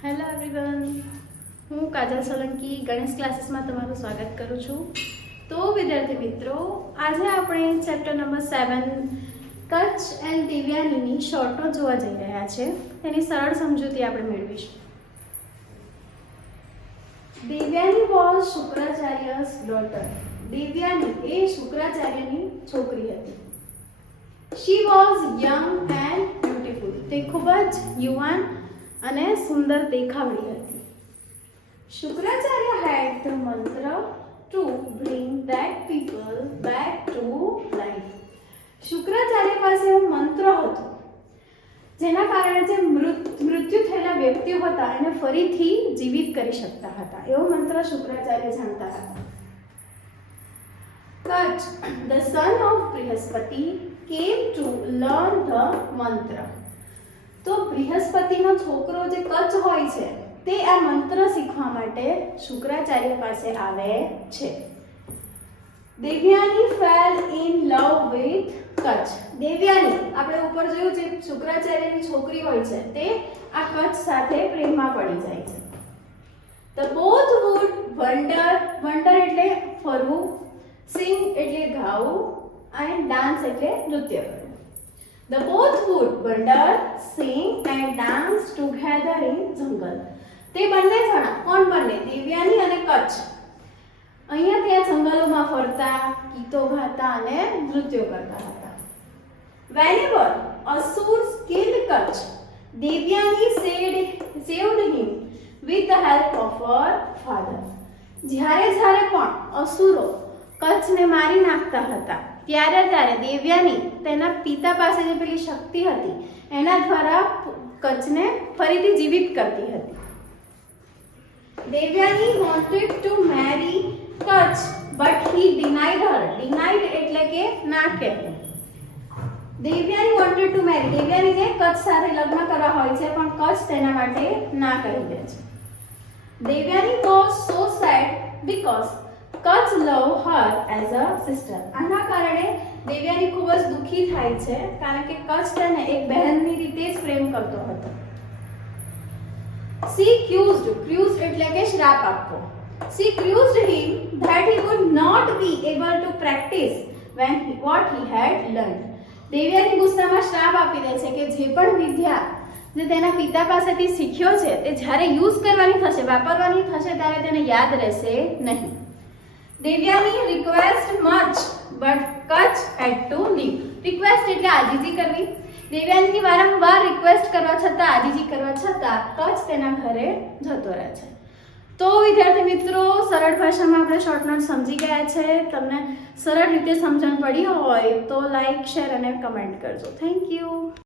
Hello everyone, હું કાજલ સોલંકી ગણેશ ક્લાસીસમાં તમારું સ્વાગત કરું છું. તો વિદ્યાર્થી મિત્રો, આજે આપણે ચેપ્ટર નંબર 7 કચ્છ એન્ડ દેવ્યાનીની શોર્ટનો જોવા જઈ રહ્યા છે. તેની સરળ સમજૂતી આપણે મેળવીશું. Devyani was Shukracharya's daughter. દેવ્યાની એ શુક્રાચાર્યની છોકરી હતી. She was young and beautiful. તે ખૂબ જ યુવાન અને સુંદર દેખાવડી હતી. Shukracharya had the mantra to bring that people back to life. Shukracharya પાસે મંત્ર હતો જેના કારણે જે મૃત્યુ થયેલા વ્યક્તિઓ હતા એને ફરીથી જીવિત કરી શકતા હતા. એવો મંત્ર શુક્રાચાર્ય જાણતા હતા. Kutch, the son of Brihaspati, came to learn the mantra. તો બૃહસ્પતિનો છોકરો જે કચ્છ હોય છે તે આ મંત્ર શીખવા માટે શુક્રાચાર્ય પાસે આવે છે. Devyani fail in love with Kutch. Devyani આપણે ઉપર જોયું જે શુક્રાચાર્યની છોકરી હોય છે તે આ કચ્છ સાથે પ્રેમમાં પડી જાય છે. The both would વંડર એટલે ફરવું, સિંગ એટલે ગાવું અને ડાન્સ એટલે નૃત્ય કરવું. The both would wander, sing and dance together in jungle. તે બંને જણા કોણ બંને? દેવ્યાની અને કચ્છ અહીંયા ત્યાં જંગલોમાં ફરતા, ગીતો ગાતા અને નૃત્યો કરતા હતા. Whenever asurs killed Kachch, Devyani saved him with the help of her father. જ્યારે પણ અસુરો કચ્છને મારી નાખતા હતા ત્યારે દેવ્યાની તેના પિતા પાસે જે પેલી શક્તિ હતી એના દ્વારા કચ્છને ફરીથી જીવિત કરતી હતી. Devyani wanted to marry Kachch but he denied her. Denied એટલે કે ના કહેવું. Devyani wanted to marry, દેવ્યાનીને Kutch સાથે લગ્ન કરવા હોય છે પણ કચ્છ તેના માટે ના કહી દે છે. Devyani was so sad because Kachch loved her as a sister. આના કારણે દેવ્યાની ખૂબ જ દુખી થાય છે કારણ કે કચ્છ તેને એક બહેનની રીતે જ પ્રેમ કરતો હતો. She accused એટલે કે શ્રાપ આપવો. She accused him that he would not be able to practice what he had learned. Devyani ગુસ્સામાં શ્રાપ આપી દે છે કે જે પણ વિદ્યા જે તેના પિતા પાસેથી શીખ્યો છે તે જ્યારે યુઝ કરવાની થશે, વાપરવાની થશે ત્યારે તેને યાદ રહેશે નહીં. દેવ્યાની રિક્વેસ્ટ મચ બટ કચ્છ હેડ ટુ લીવ. રિક્વેસ્ટ એટલે આજીજી કરવી. દેવ્યાની વારંવાર રિક્વેસ્ટ કરવા છતાં, આજીજી કરવા છતાં કચ્છ તેના ઘરે જતો રહે છે. તો વિદ્યાર્થી મિત્રો, સરળ ભાષામાં આપણે શોર્ટ નોટ સમજી ગયા છે. તમને સરળ રીતે સમજણ પડી હોય તો લાઈક, શેર અને કમેન્ટ કરજો. Thank you.